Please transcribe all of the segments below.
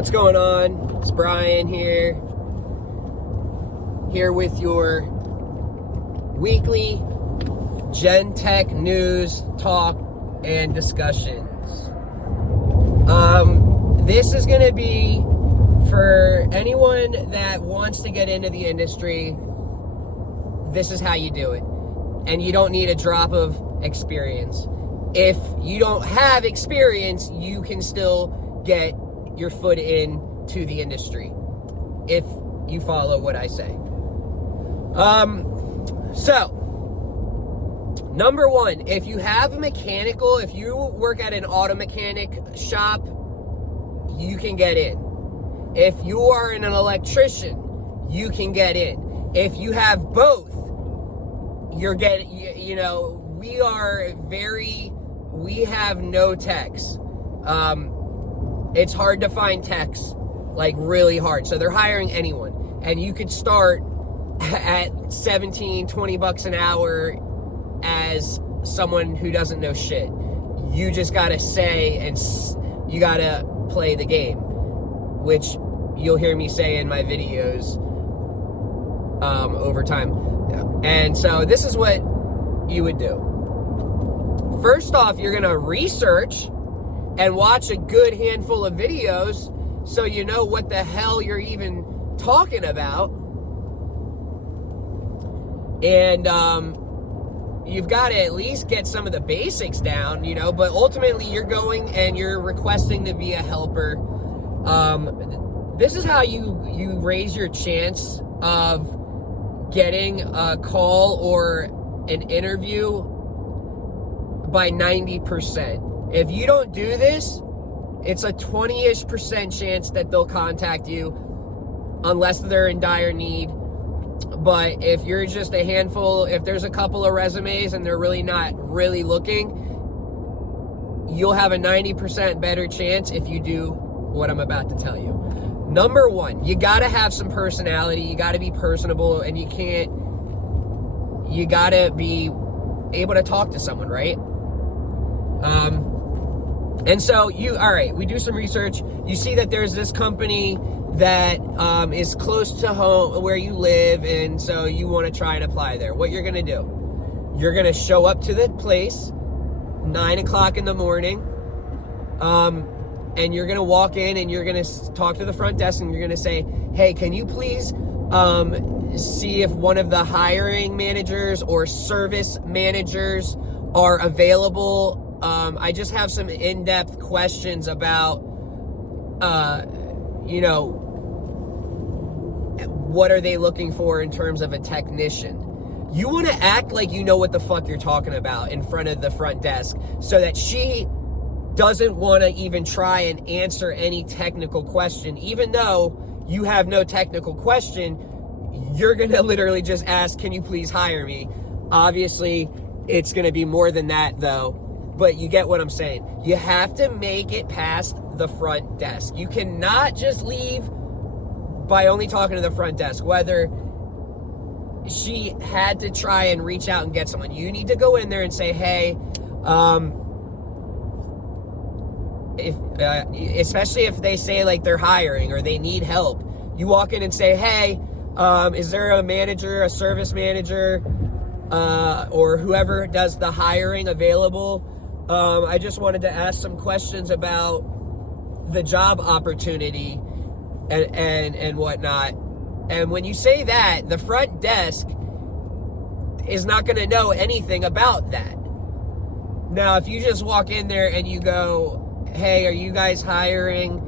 What's going on? It's Brian here with your weekly Gen Tech news, talk, and discussions. This is going to be for anyone that wants to get into the industry. This is how you do it. And you don't need a drop of experience. If you don't have experience, you can still get your foot into the industry if you follow what I say. So, number one, if you have a mechanical, if you work at an auto mechanic shop, you can get in. If you are an electrician, you can get in. If you have both, you're getting, we have no techs. It's hard to find techs, like really hard. So they're hiring anyone. And you could start at $17-20 an hour as someone who doesn't know shit. You just gotta say, and you gotta play the game, which you'll hear me say in my videos over time. And so this is what you would do. First off, you're gonna research and watch a good handful of videos so you know what the hell you're even talking about. And you've got to at least get some of the basics down, but ultimately you're going and you're requesting to be a helper. This is how you raise your chance of getting a call or an interview by 90%. If you don't do this, it's a 20-ish% chance that they'll contact you unless they're in dire need. But if you're just a handful, if there's a couple of resumes and they're really not really looking, you'll have a 90% better chance if you do what I'm about to tell you. Number one, you gotta have some personality. You gotta be personable, and you gotta be able to talk to someone, right? And so we do some research. You see that there's this company that is close to home where you live, and so you want to try and apply there. What you're going to do, you're going to show up to the place 9 o'clock in the morning, and you're going to walk in and you're going to talk to the front desk and you're going to say, hey, can you please see if one of the hiring managers or service managers are available. I just have some in-depth questions about, what are they looking for in terms of a technician? You want to act like you know what the fuck you're talking about in front of the front desk so that she doesn't want to even try and answer any technical question. Even though you have no technical question, you're going to literally just ask, can you please hire me? Obviously, it's going to be more than that, though. But you get what I'm saying. You have to make it past the front desk. You cannot just leave by only talking to the front desk, whether she had to try and reach out and get someone. You need to go in there and say, hey, especially if they say like they're hiring or they need help, you walk in and say, hey, is there a manager, a service manager, or whoever does the hiring available? I just wanted to ask some questions about the job opportunity and whatnot. And when you say that, the front desk is not going to know anything about that. Now, if you just walk in there and you go, hey, are you guys hiring?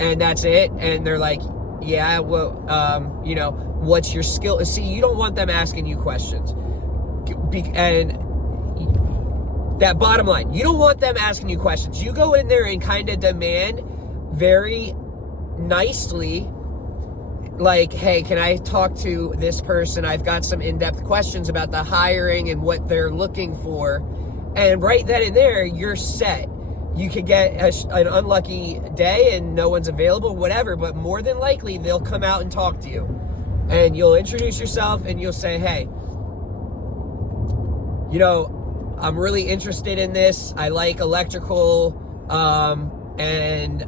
And that's it. And they're like, yeah, well, what's your skill? See, you don't want them asking you questions. And that bottom line, you don't want them asking you questions. You go in there and kind of demand very nicely, like, hey, can I talk to this person? I've got some in-depth questions about the hiring and what they're looking for. And right then and there, you're set. You could get an unlucky day and no one's available, whatever, but more than likely, they'll come out and talk to you. And you'll introduce yourself and you'll say, hey, I'm really interested in this. I like electrical, and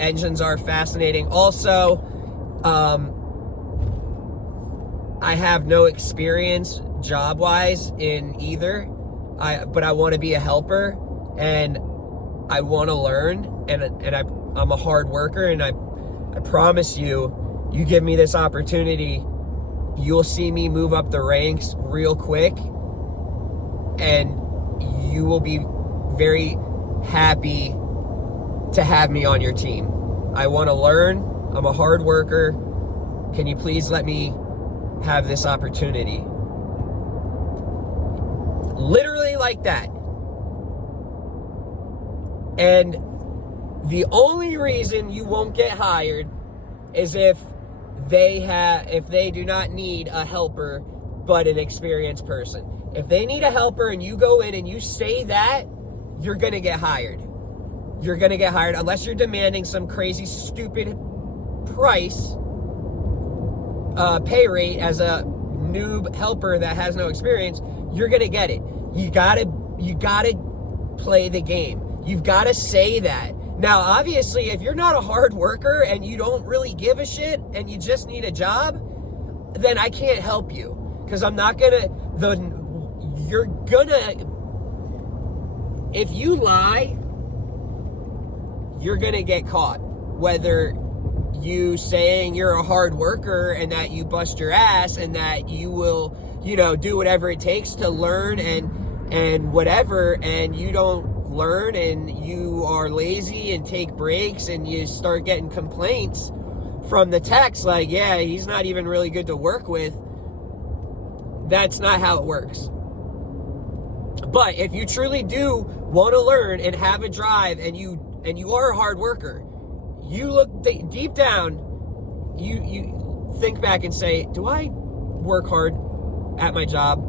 engines are fascinating. Also, I have no experience job-wise in either. But I want to be a helper, and I want to learn, and I'm a hard worker, and I promise you, you give me this opportunity, you'll see me move up the ranks real quick, and you will be very happy to have me on your team. I want to learn. I'm a hard worker. Can you please let me have this opportunity? Literally like that. And the only reason you won't get hired is if they do not need a helper but an experienced person. If they need a helper and you go in and you say that, you're going to get hired. You're going to get hired unless you're demanding some crazy, stupid price, pay rate as a noob helper that has no experience. You're going to get it. You gotta play the game. You've got to say that. Now, obviously, if you're not a hard worker and you don't really give a shit and you just need a job, then I can't help you. Because I'm not gonna, if you lie, you're gonna get caught. Whether you saying you're a hard worker and that you bust your ass and that you will, do whatever it takes to learn and whatever, and you don't learn and you are lazy and take breaks and you start getting complaints from the techs like, yeah, he's not even really good to work with. That's not how it works. But if you truly do want to learn and have a drive and you are a hard worker, you look deep down, you think back and say, do I work hard at my job?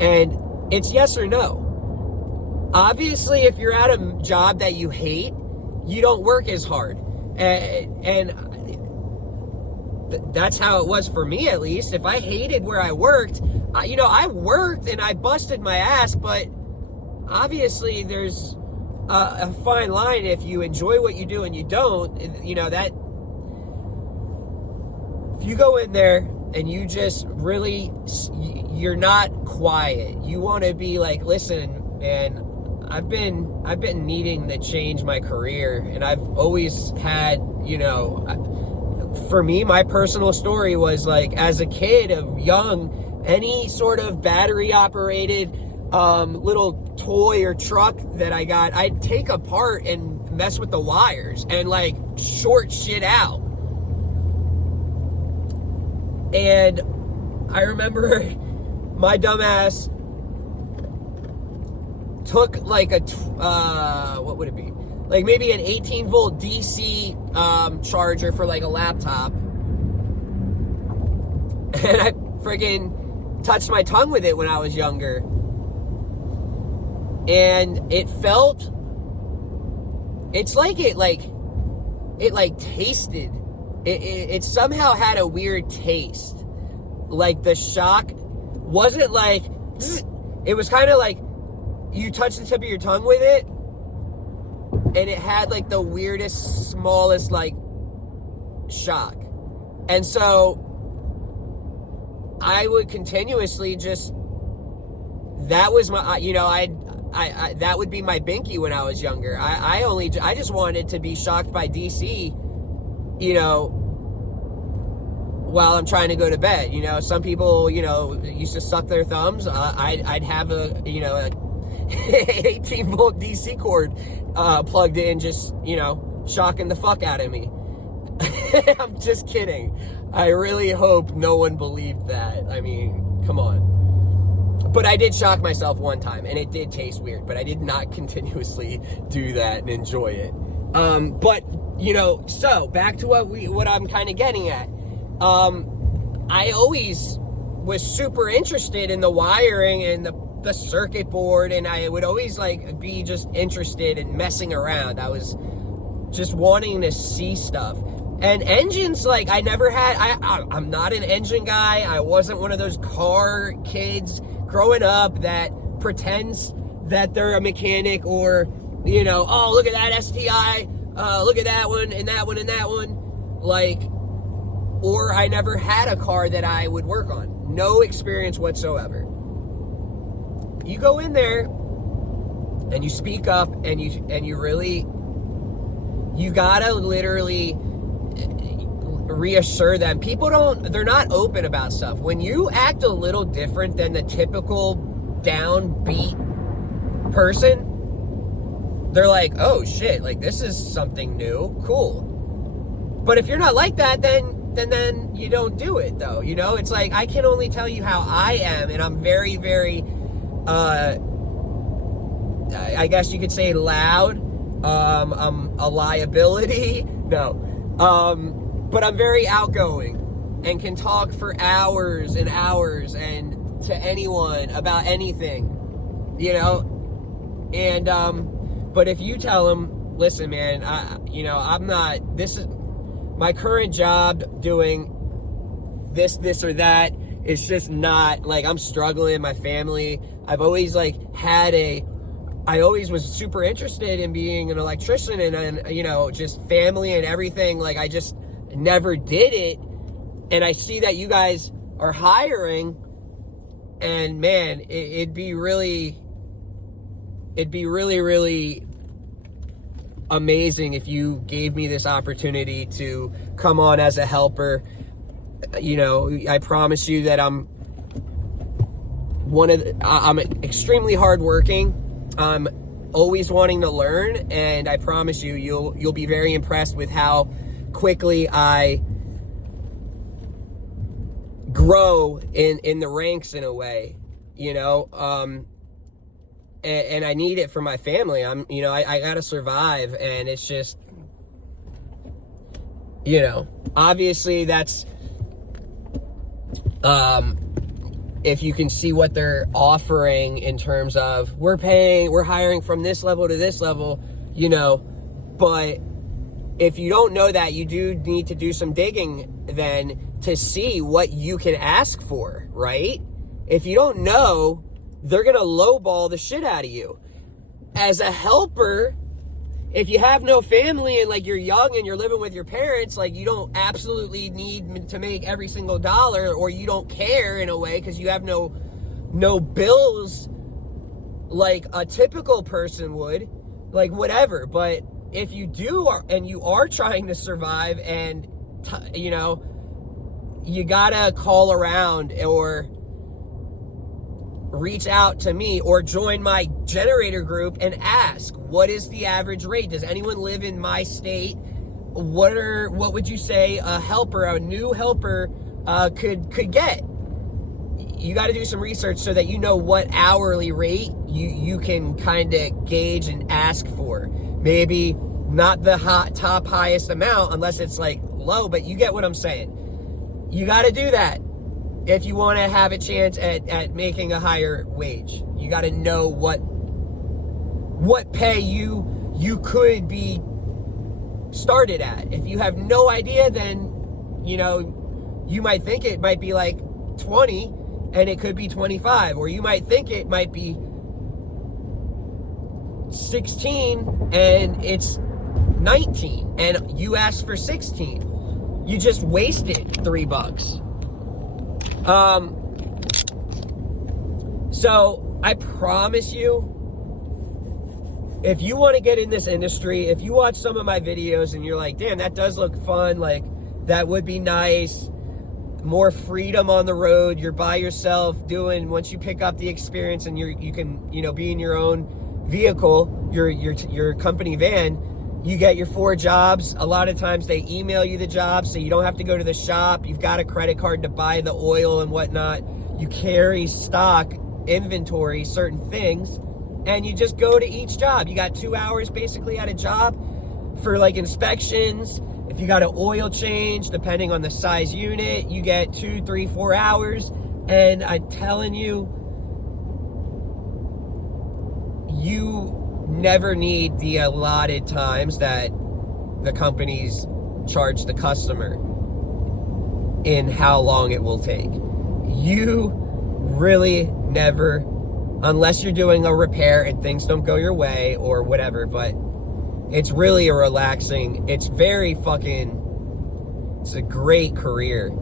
And it's yes or no. Obviously, if you're at a job that you hate, you don't work as hard. And that's how it was for me, at least. If I hated where I worked, I worked and I busted my ass, but obviously there's a fine line if you enjoy what you do and you don't, that if you go in there and you just really, you're not quiet. You want to be like, listen, man, I've been needing to change my career, and I've always had, for me, my personal story was like, as a kid, young, any sort of battery operated little toy or truck that I got, I'd take apart and mess with the wires and like short shit out. And I remember my dumbass took like what would it be? Like maybe an 18 volt DC charger for like a laptop. And I friggin' touched my tongue with it when I was younger. And it felt, it's like it tasted. It somehow had a weird taste. Like the shock wasn't like, it was kind of like you touch the tip of your tongue with it, and it had like the weirdest, smallest like shock. And so I would continuously just, that was my, I that would be my binky when I was younger. I just wanted to be shocked by DC, while I'm trying to go to bed. Some people, used to suck their thumbs. I'd have a 18 volt DC cord plugged in, just, shocking the fuck out of me. I'm just kidding. I really hope no one believed that. I mean, come on. But I did shock myself one time, and it did taste weird, but I did not continuously do that and enjoy it. But, so back to what I'm kind of getting at. I always was super interested in the wiring and the circuit board, and I would always be just interested in messing around. I was just wanting to see stuff. And engines, I never had, I'm not an engine guy. I wasn't one of those car kids, growing up that pretends that they're a mechanic, or, you know, oh, look at that STI, look at that one, and that one, and that one. Like, or I never had a car that I would work on. No experience whatsoever. You go in there and you speak up, and you really, you gotta literally reassure them. They're not open about stuff. When you act a little different than the typical downbeat person, they're like, oh shit, like this is something new, cool. But if you're not like that, then you don't do it, though. You know, it's like, I can only tell you how I am, and I'm very, very, I guess you could say loud. I'm a liability. No. But I'm very outgoing and can talk for hours and hours and to anyone about anything, you know? And, but if you tell them, listen, man, this is my current job doing this or that. It's just not, like, I'm struggling, my family. I've always, like, I always was super interested in being an electrician and, you know, just family and everything. Like, I just never did it. And I see that you guys are hiring, and man, it'd be really, really amazing if you gave me this opportunity to come on as a helper. You know, I promise you that I'm extremely hardworking. I'm always wanting to learn, and I promise you, you'll be very impressed with how quickly I grow in the ranks, in a way, you know. And I need it for my family. I gotta survive, and it's just, you know, obviously that's, if you can see what they're offering in terms of, we're hiring from this level to this level, you know, but if you don't know that, you do need to do some digging then to see what you can ask for, right? If you don't know, they're going to lowball the shit out of you. As a helper, if you have no family and, like, you're young and you're living with your parents, like, you don't absolutely need to make every single dollar, or you don't care in a way because you have no bills like a typical person would, like, whatever. But if you do, and you are trying to survive, and, you know, you gotta call around or reach out to me or join my generator group and ask, what is the average rate? Does anyone live in my state? What would you say a new helper could get? You got to do some research so that you know what hourly rate you can kind of gauge and ask for. Maybe not the top highest amount unless it's like low, but you get what I'm saying. You got to do that if you want to have a chance at making a higher wage. You got to know what pay you could be started at. If you have no idea, then, you know, you might think it might be like 20 and it could be 25, or you might think it might be 16 and it's 19 and you asked for 16. You just wasted $3. So I promise you, if you want to get in this industry, if you watch some of my videos and you're like, damn, that does look fun, like, that would be nice, more freedom on the road, you're by yourself once you pick up the experience and you can, you know, be in your own vehicle, your company van, you get your 4 jobs. A lot of times they email you the jobs, so you don't have to go to the shop. You've got a credit card to buy the oil and whatnot. You carry stock, inventory, certain things, and you just go to each job. You got 2 hours basically at a job for, like, inspections. If you got an oil change, depending on the size unit, you get 2, 3, 4 hours. And I'm telling you, you never need the allotted times that the companies charge the customer in how long it will take. You really never, unless you're doing a repair and things don't go your way or whatever, but it's really a relaxing, it's a great career.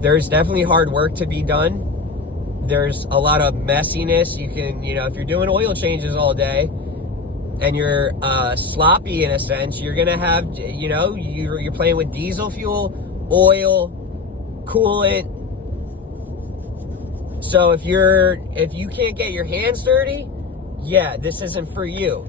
There's definitely hard work to be done. There's a lot of messiness. You can, if you're doing oil changes all day and you're sloppy in a sense, you're going to have, you're playing with diesel fuel, oil, coolant. So if you can't get your hands dirty, yeah, this isn't for you.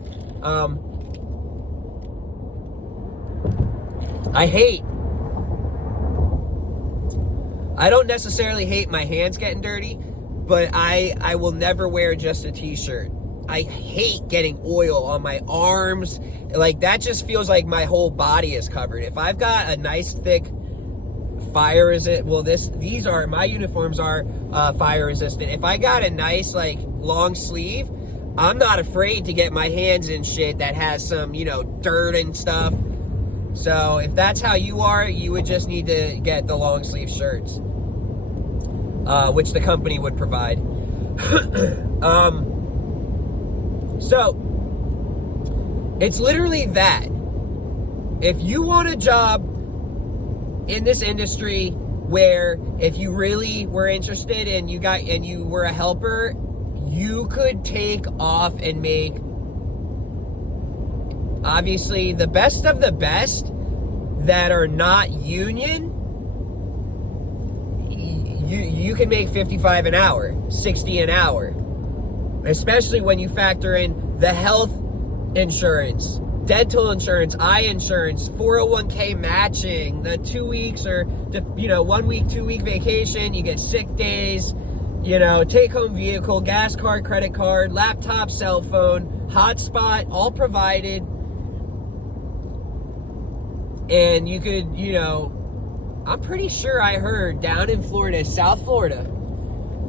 I don't necessarily hate my hands getting dirty, but I will never wear just a t-shirt. I hate getting oil on my arms. Like, that just feels like my whole body is covered. If I've got a nice thick fire resistant, my uniforms are fire resistant. If I got a nice long sleeve, I'm not afraid to get my hands in shit that has some, dirt and stuff. So if that's how you are, you would just need to get the long sleeve shirts, which the company would provide. So it's literally that. If you want a job in this industry where if you really were interested and you were a helper, you could take off and make obviously the best of the best that are not union. You can make $55 an hour, $60 an hour, especially when you factor in the health insurance, dental insurance, eye insurance, 401k matching, the 2 weeks or the 1 week, 2 week vacation, you get sick days, take home vehicle, gas card, credit card, laptop, cell phone, hotspot, all provided. And you could, I'm pretty sure I heard down in Florida, South Florida,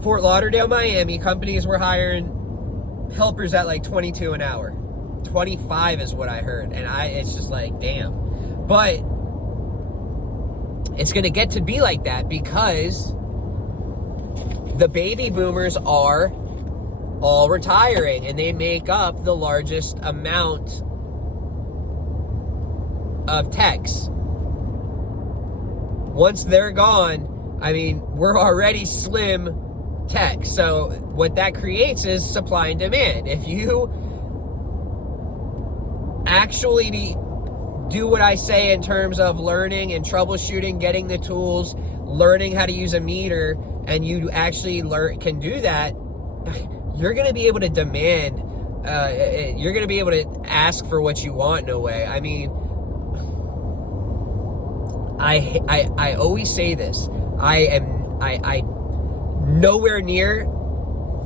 Fort Lauderdale, Miami, companies were hiring helpers at like 22 an hour. 25 is what I heard. And it's just like, damn. But it's going to get to be like that because the baby boomers are all retiring and they make up the largest amount of techs. Once they're gone, we're already slim tech. So what that creates is supply and demand. If you actually do what I say in terms of learning and troubleshooting, getting the tools, learning how to use a meter, and you actually can do that, you're going to be able to demand, you're going to be able to ask for what you want in a way. I always say this. I nowhere near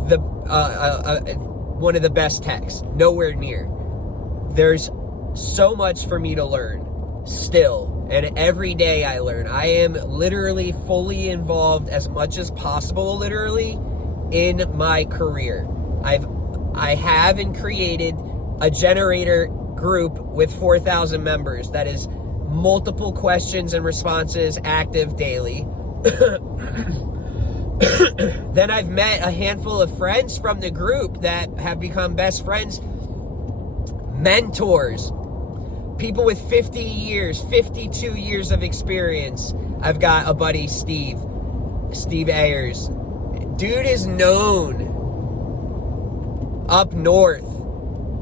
the one of the best techs. Nowhere near. There's so much for me to learn still, and every day I learn. I am literally fully involved as much as possible, literally, in my career. I have and created a generator group with 4,000 members that is multiple questions and responses active daily. Then I've met a handful of friends from the group that have become best friends, mentors, people with 50 years, 52 years of experience. I've got a buddy, Steve Ayers. Dude is known up north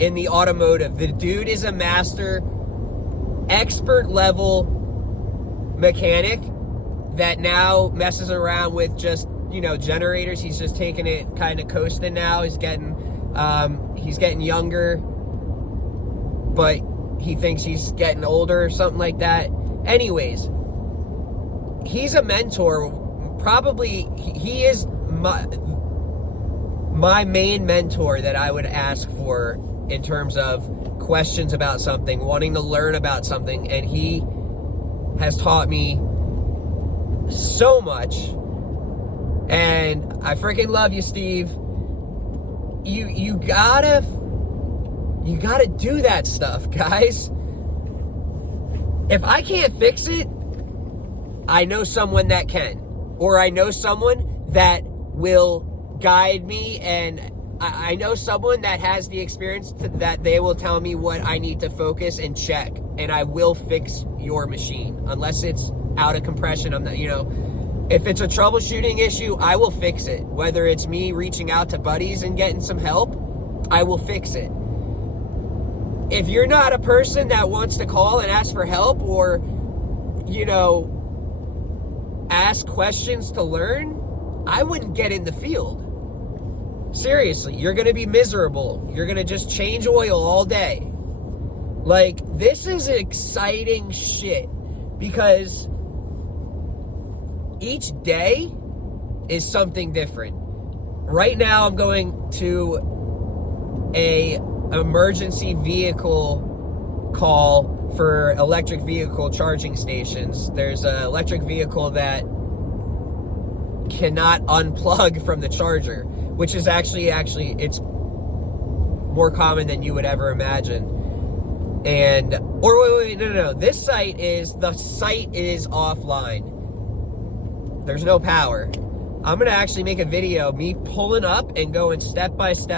in the automotive. The dude is a master, expert level mechanic that now messes around with just, generators. He's just taking it kind of coasting now. He's getting younger, but he thinks he's getting older or something like that. Anyways, he's a mentor. Probably he is my main mentor that I would ask for in terms of questions about something, wanting to learn about something, and he has taught me so much. And I freaking love you, Steve. You gotta do that stuff, guys. If I can't fix it, I know someone that can. Or I know someone that will guide me, and I know someone that has the experience that they will tell me what I need to focus and check, and I will fix your machine. Unless it's out of compression, I'm not, you know, if it's a troubleshooting issue, I will fix it. Whether it's me reaching out to buddies and getting some help, I will fix it. If you're not a person that wants to call and ask for help, or, you know, ask questions to learn, I wouldn't get in the field. Seriously, you're going to be miserable. You're going to just change oil all day. Like, this is exciting shit, because each day is something different. Right now, I'm going to a emergency vehicle call for electric vehicle charging stations. There's an electric vehicle that cannot unplug from the charger, which is actually it's more common than you would ever imagine. And no, this site is offline. There's no power. I'm gonna actually make a video, me pulling up and going step by step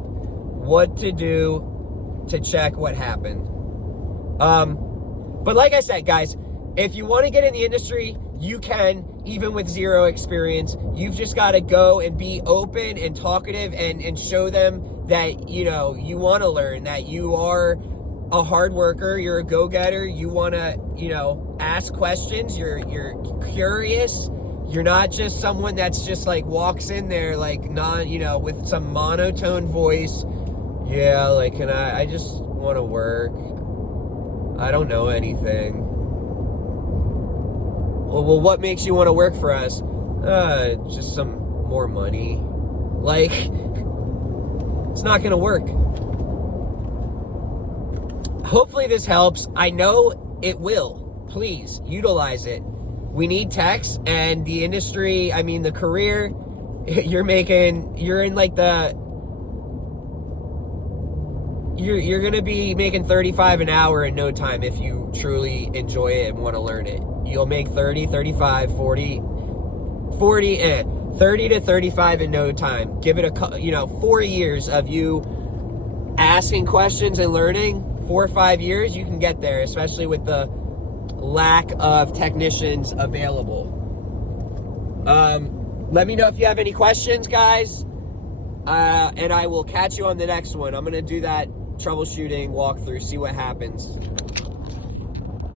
what to do to check what happened. But like I said, guys, if you want to get in the industry, you can, even with zero experience. You've just got to go and be open and talkative, and show them that, you know, you want to learn, that you are a hard worker, you're a go-getter, you want to, you know, ask questions, you're curious. You're not just someone that's just like walks in there like you know, with some monotone voice. Yeah, like, I just want to work. I don't know anything. Well, what makes you want to work for us? Just some more money. Like, it's not gonna work. Hopefully this helps. I know it will. Please, utilize it. We need techs, and the industry, I mean, the career, you're in like you're going to be making $35 an hour in no time if you truly enjoy it and want to learn it. You'll make 30, 35, 40, 30 to 35 in no time. Give it 4 years of you asking questions and learning. 4 or 5 years, you can get there, especially with the lack of technicians available. Let me know if you have any questions, guys. And I will catch you on the next one. I'm going to do that troubleshooting walkthrough, see what happens.